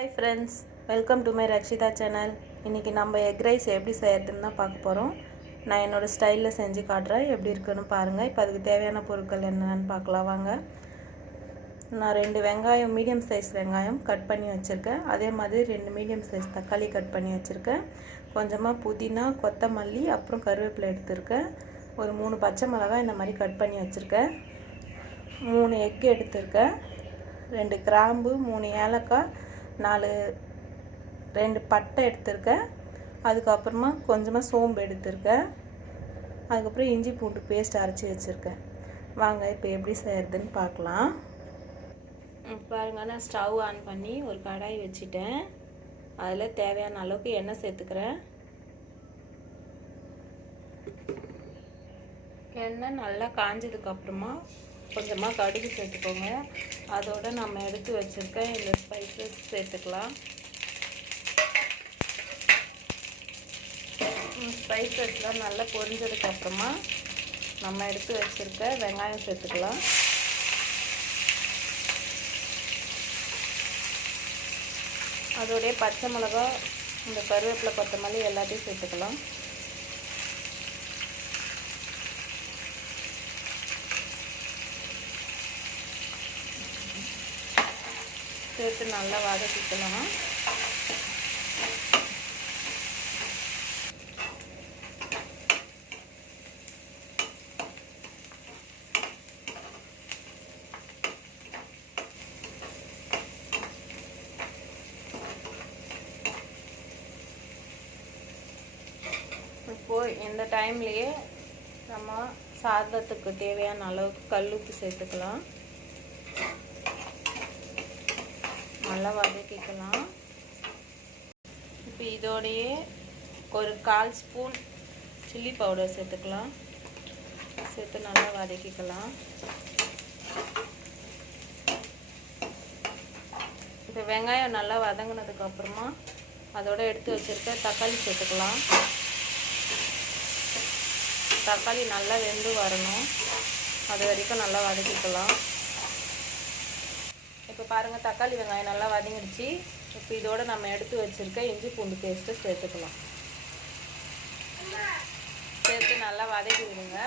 Hi friends welcome to my Rakshitha channel இன்றைக்கி நம்ம egg rice எப்படி செய்யறதுன்னு தான் பார்க்க போகிறோம் நான் என்னோடய ஸ்டைலில் செஞ்சு காட்டுறேன். எப்படி இருக்குன்னு பாருங்கள் இப்போ அதுக்கு தேவையான பொருட்கள் என்னென்னு பார்க்கலாம் வாங்க. நான் ரெண்டு வெங்காயம் மீடியம் சைஸ் வெங்காயம் கட் பண்ணி வச்சுருக்கேன். அதே மாதிரி ரெண்டு மீடியம் சைஸ் தக்காளி கட் பண்ணி வச்சுருக்கேன். கொஞ்சமாக புதினா கொத்தமல்லி அப்புறம் கருவேப்பிலை எடுத்திருக்கேன். ஒரு மூணு பச்சை மிளகாய் இந்த மாதிரி கட் பண்ணி வச்சுருக்கேன். மூணு எக் எடுத்திருக்கேன். ரெண்டு கிராம்பு மூணு ஏலக்காய் நாலு ரெண்டு பட்டை எடுத்திருக்கேன். அதுக்கப்புறமா கொஞ்சமாக சோம்பு எடுத்திருக்கேன். அதுக்கப்புறம் இஞ்சி பூண்டு பேஸ்ட் அரைச்சி வச்சுருக்கேன். வாங்க இப்போ எப்படி செய்கிறதுன்னு பார்க்கலாம். பாருங்கள் பாருங்க நான் ஸ்டவ் ஆன் பண்ணி ஒரு கடாய் வச்சுட்டேன். அதில் தேவையான அளவுக்கு எண்ணெய் சேர்த்துக்கிறேன். எண்ணெய் நல்லா காஞ்சதுக்கப்புறமா கொஞ்சமாக கடுகு சேர்த்துக்கோங்க. அதோட நம்ம எடுத்து வச்சுருக்க இந்த ஸ்பைசஸ் சேர்த்துக்கலாம். ஸ்பைசஸ்லாம் நல்லா பொரிஞ்சதுக்கப்புறமா நம்ம எடுத்து வச்சுருக்க வெங்காயம் சேர்த்துக்கலாம். அதோடைய பச்சை மிளகா இந்த கருவேப்பிலை கொத்தமல்லி எல்லாத்தையும் சேர்த்துக்கலாம். சேர்த்து நல்லா வதக்கிக்கலாம். இப்போது இந்த டைம்லேயே நம்ம சாதத்துக்கு தேவையான அளவுக்கு கல் உப்பு சேர்த்துக்கலாம். நல்லா வதக்கிக்கலாம் இப்போ இதோடையே ஒரு கால் ஸ்பூன் சில்லி பவுடர் சேர்த்துக்கலாம். சேர்த்து நல்லா வதக்கிக்கலாம் இப்போ வெங்காயம் நல்லா வதங்கினதுக்கு அப்புறமா அதோட எடுத்து வச்சுருக்க தக்காளி சேர்த்துக்கலாம். தக்காளி நல்லா வெந்து வரணும். அது வரைக்கும் நல்லா வதக்கிக்கலாம் இப்போ பாருங்கள் தக்காளி வெங்காயம் நல்லா வதங்கிடுச்சு. இப்போ இதோட நம்ம எடுத்து வச்சுருக்க இஞ்சி பூண்டு பேஸ்ட்டு சேர்த்துக்கலாம். சேர்த்து நல்லா வதக்கி விடுங்க.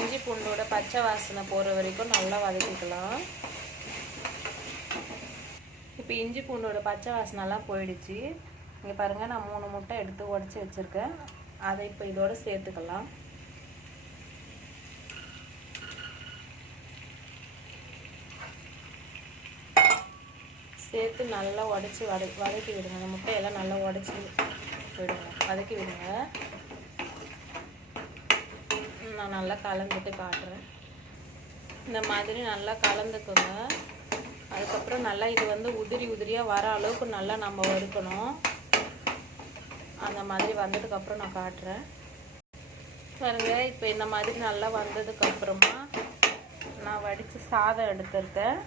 இஞ்சி பூண்டோட பச்சை வாசனை போகிற வரைக்கும் நல்லா வதக்கிக்கலாம். இப்போ இஞ்சி பூண்டோட பச்சை வாசனைலாம் போயிடுச்சு. இங்கே பாருங்கள் நான் மூணு முட்டை எடுத்து உடச்சி வச்சுருக்கேன். அதை இப்போ இதோட சேர்த்துக்கலாம். சேர்த்து நல்லா உடச்சி வத வதக்கி விடுங்க. அந்த முட்டையெல்லாம் நல்லா உடச்சி விடுங்க. வதக்கி விடுங்க. நான் நல்லா கலந்துட்டு காட்டுறேன். இந்த மாதிரி நல்லா கலந்துக்கோங்க. அதுக்கப்புறம் நல்லா இது வந்து உதிரி உதிரியாக வர அளவுக்கு நல்லா நம்ம வறுக்கணும். அந்த மாதிரி வந்ததுக்கப்புறம் நான் காட்டுறேன். பாருங்கள் இப்போ இந்த மாதிரி நல்லா வந்ததுக்கப்புறமா நான் வடித்து சாதம் எடுத்துருக்கேன்.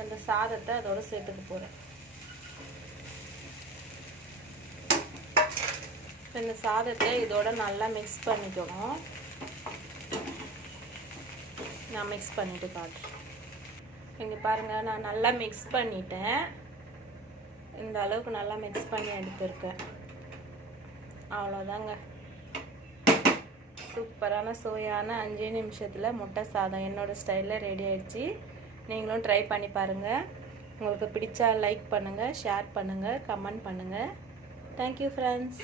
அந்த சாதத்தை அதோட சேர்த்துக்க போகிறேன் இந்த சாதத்தை இதோட நல்லா மிக்ஸ் பண்ணிக்கணும். நான் மிக்ஸ் பண்ணிவிட்டு காட்டுறேன். இங்கே பாருங்கள் நான் நல்லா மிக்ஸ் பண்ணிட்டேன். இந்த அளவுக்கு நல்லா மிக்ஸ் பண்ணி எடுத்திருக்கேன். அவ்வளோதாங்க சூப்பரான சுவையான அஞ்சே நிமிஷத்தில் முட்டை சாதம். என்னோடய ஸ்டைலில் ரெடி ஆயிடுச்சு. நீங்களும் ட்ரை பண்ணி பாருங்கள் உங்களுக்கு பிடிச்சா லைக் பண்ணுங்கள் ஷேர் பண்ணுங்கள் கமெண்ட் பண்ணுங்கள் தேங்க்யூ ஃப்ரெண்ட்ஸ்